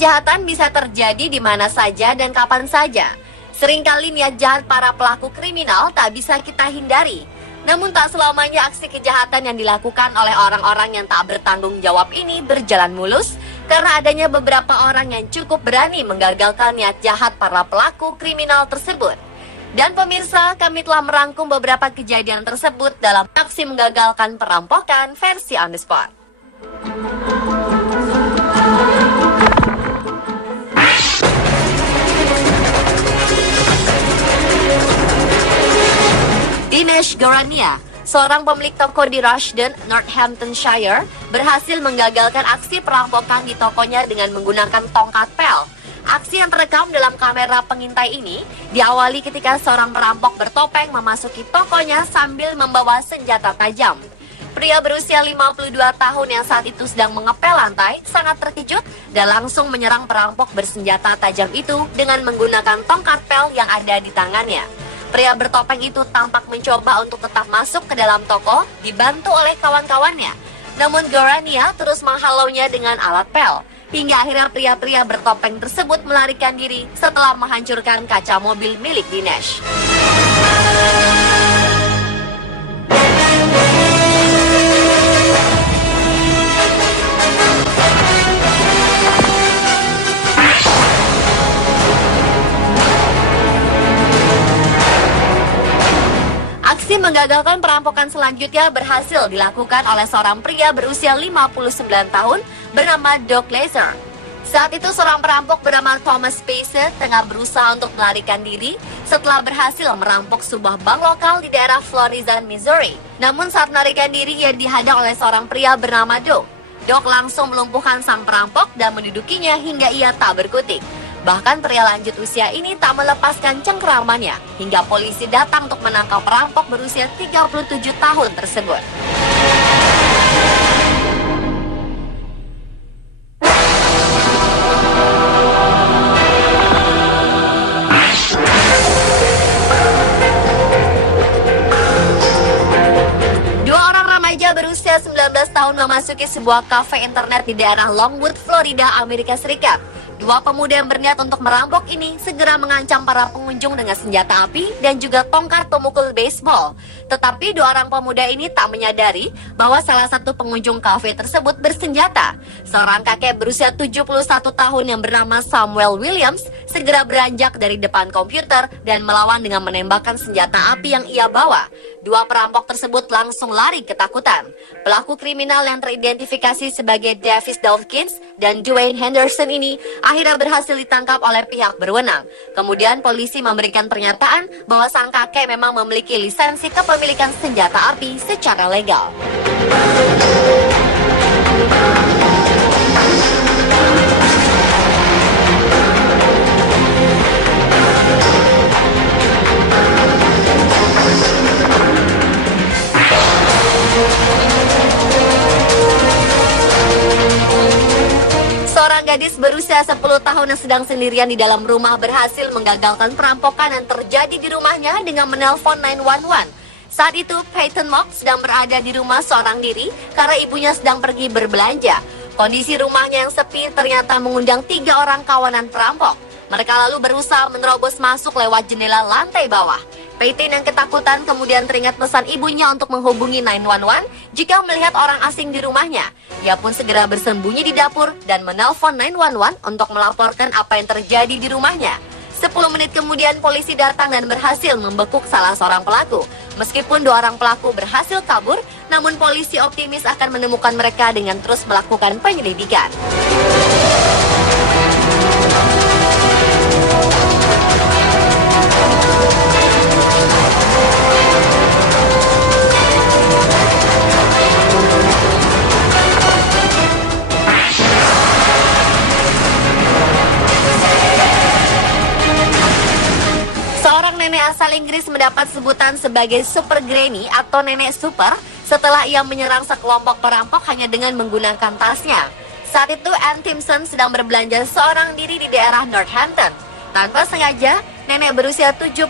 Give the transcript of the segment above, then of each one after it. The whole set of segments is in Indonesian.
kejahatan bisa terjadi di mana saja dan kapan saja. Seringkali niat jahat para pelaku kriminal tak bisa kita hindari. Namun tak selamanya aksi kejahatan yang dilakukan oleh orang-orang yang tak bertanggung jawab ini berjalan mulus, karena adanya beberapa orang yang cukup berani menggagalkan niat jahat para pelaku kriminal tersebut. Dan pemirsa, kami telah merangkum beberapa kejadian tersebut dalam aksi menggagalkan perampokan versi On The Spot. Dinesh Gorania, seorang pemilik toko di Rushden, Northamptonshire, berhasil menggagalkan aksi perampokan di tokonya dengan menggunakan tongkat pel. Aksi yang terekam dalam kamera pengintai ini diawali ketika seorang perampok bertopeng memasuki tokonya sambil membawa senjata tajam. Pria berusia 52 tahun yang saat itu sedang mengepel lantai sangat terkejut dan langsung menyerang perampok bersenjata tajam itu dengan menggunakan tongkat pel yang ada di tangannya. Pria bertopeng itu tampak mencoba untuk tetap masuk ke dalam toko dibantu oleh kawan-kawannya. Namun Gorania terus menghalaunya dengan alat pel. Hingga akhirnya pria-pria bertopeng tersebut melarikan diri setelah menghancurkan kaca mobil milik Dinesh. Aksi menggagalkan perampokan selanjutnya berhasil dilakukan oleh seorang pria berusia 59 tahun bernama Doug Laser. Saat itu seorang perampok bernama Thomas Pace tengah berusaha untuk melarikan diri setelah berhasil merampok sebuah bank lokal di daerah Florisant, Missouri. Namun saat melarikan diri ia dihadang oleh seorang pria bernama Doug. Doug langsung melumpuhkan sang perampok dan mendudukinya hingga ia tak berkutik. Bahkan pria lanjut usia ini tak melepaskan cengkeramannya hingga polisi datang untuk menangkap perampok berusia 37 tahun tersebut. Dua orang remaja berusia 19 tahun memasuki sebuah kafe internet di daerah Longwood, Florida, Amerika Serikat. Dua pemuda yang berniat untuk merampok ini segera mengancam para pengunjung dengan senjata api dan juga tongkat pemukul baseball. Tetapi dua orang pemuda ini tak menyadari bahwa salah satu pengunjung kafe tersebut bersenjata. Seorang kakek berusia 71 tahun yang bernama Samuel Williams segera beranjak dari depan komputer dan melawan dengan menembakkan senjata api yang ia bawa. Dua perampok tersebut langsung lari ketakutan. Pelaku kriminal yang teridentifikasi sebagai Davis Dawkins dan Dwayne Henderson ini akhirnya berhasil ditangkap oleh pihak berwenang. Kemudian polisi memberikan pernyataan bahwa sang kakek memang memiliki lisensi kepemilikan senjata api secara legal. Seorang gadis berusia 10 tahun yang sedang sendirian di dalam rumah berhasil menggagalkan perampokan yang terjadi di rumahnya dengan menelpon 911. Saat itu, Peyton Mock sedang berada di rumah seorang diri karena ibunya sedang pergi berbelanja. Kondisi rumahnya yang sepi ternyata mengundang 3 orang kawanan perampok. Mereka lalu berusaha menerobos masuk lewat jendela lantai bawah. Peyton yang ketakutan kemudian teringat pesan ibunya untuk menghubungi 911 jika melihat orang asing di rumahnya. Ia pun segera bersembunyi di dapur dan menelpon 911 untuk melaporkan apa yang terjadi di rumahnya. 10 menit kemudian polisi datang dan berhasil membekuk salah seorang pelaku. Meskipun 2 orang pelaku berhasil kabur, namun polisi optimis akan menemukan mereka dengan terus melakukan penyelidikan. Nenek asal Inggris mendapat sebutan sebagai Super Granny atau nenek super setelah ia menyerang sekelompok perampok hanya dengan menggunakan tasnya. Saat itu Ann Timpson sedang berbelanja seorang diri di daerah Northampton. Tanpa sengaja, nenek berusia 71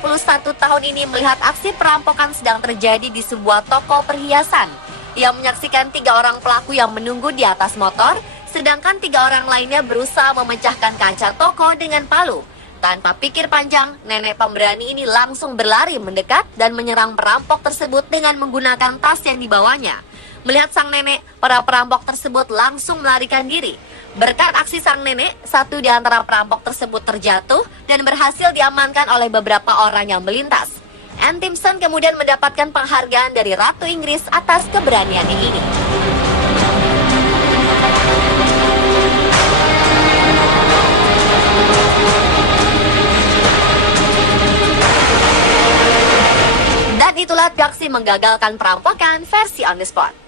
tahun ini melihat aksi perampokan sedang terjadi di sebuah toko perhiasan. Ia menyaksikan 3 orang pelaku yang menunggu di atas motor Sedangkan 3 orang lainnya berusaha memecahkan kaca toko dengan palu. Tanpa pikir panjang, nenek pemberani ini langsung berlari mendekat dan menyerang perampok tersebut dengan menggunakan tas yang dibawanya. Melihat sang nenek, para perampok tersebut langsung melarikan diri. Berkat aksi sang nenek, satu di antara perampok tersebut terjatuh dan berhasil diamankan oleh beberapa orang yang melintas. Anne Timpson kemudian mendapatkan penghargaan dari Ratu Inggris atas keberaniannya ini. Dan itulah aksi menggagalkan perampokan versi on the spot.